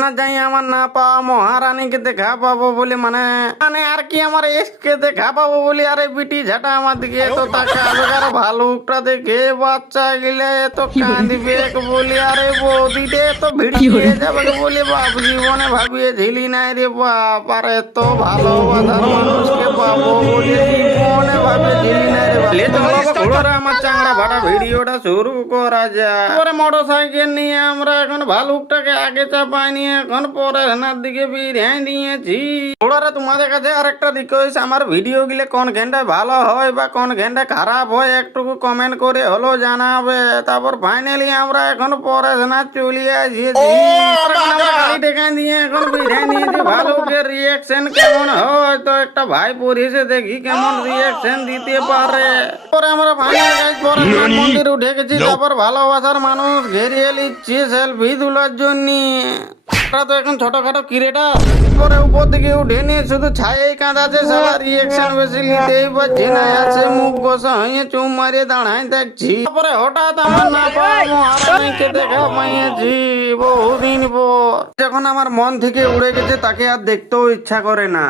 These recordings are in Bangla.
না যাই আমার না পাওয়া মহারানীকে দেখা পাবো বলে মানে মানে আর কি আমার এসকে দেখা পাবো বলে আরে বিটি ঝাটা আমার দিকে এত টাকা আর ভালুকটা দেখে বাচ্চা গিলে এত কাঁদিবে বলি আরে বৌদিতে তো ভিড়িয়ে যাবে বলে বাপ জীবনে ভাবিয়ে ঝিলি নাই রে বাপ আর এত ভালোবাসার মানুষকে পাবো বলে জীবনে ভাবে ঝিলি নাই রে বাপ আমার চাংড়া ভাড়া ভিডিওটা শুরু করা যায় পরে মোটর সাইকেল নিয়ে আমরা এখন ভালুকটাকে আগে চাপাই নিয়ে এখন পরে হেনার দিকে বিরিয়ানি দিয়েছি। ওরা তোমাদের কাছে আরেকটা রিকোয়েস্ট, আমার ভিডিও গুলো কোন ঘন্টায় ভালো হয় বা কোন ঘন্টায় খারাপ হয় একটু কমেন্ট করে হলো জানাবে। তারপর ফাইনালি আমরা এখন পরে হেনা চলে আসিয়েছি। গাড়ি টেকা দিয়ে এখন বিরিয়ানি নিয়েছি। ভালুকের রিয়াকশন কেমন হয় তো একটা ভাই পরিষে দেখি কেমন রিয়াকশন দিতে পারে। পরে আমরা ফাইনাল গাইজ পরে মন্দির উঠে গেছি। তারপর ভালোবাসার মানুষ ঘেরিয়ে নিচ্ছে সেলফি তোলার জন্য। তো এখন ছোটখাটো ক্রিয়েটার পরে উপর দিকে উঠে নিয়ে শুধু ছায়াই কাঁদাছে, সারা রিয়েকশন বেশি নিতেই পারছি না। আছে মুখ গোসা হয়ে চুম মারিয়ে দাঁড়াই দেখছি। তারপরে হঠাৎ আমার না পাওয়া মহারানীকে দেখা পাইয়েছি বহুদিন পর। যখন আমার মন থেকে উড়ে গেছে তাকে আর দেখতেও ইচ্ছা করে না।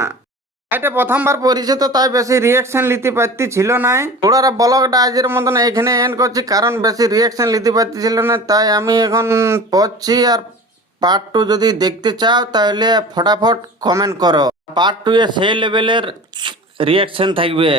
এটা প্রথমবার পরিচয় তো তাই বেশি রিয়াকশন নিতে পারতেছিল না। ওরা ব্লগটা আজের মতন এখানে এন্ড করছি, কারণ বেশি রিয়াকশন নিতে পারতেছিল না। তাই আমি এখন পড়ছি। আর পার্ট 2 যদি দেখতে চাও তাহলে ফটাফট কমেন্ট করো। পার্ট 2 এ সেই লেভেলের রিয়াকশন থাকবে।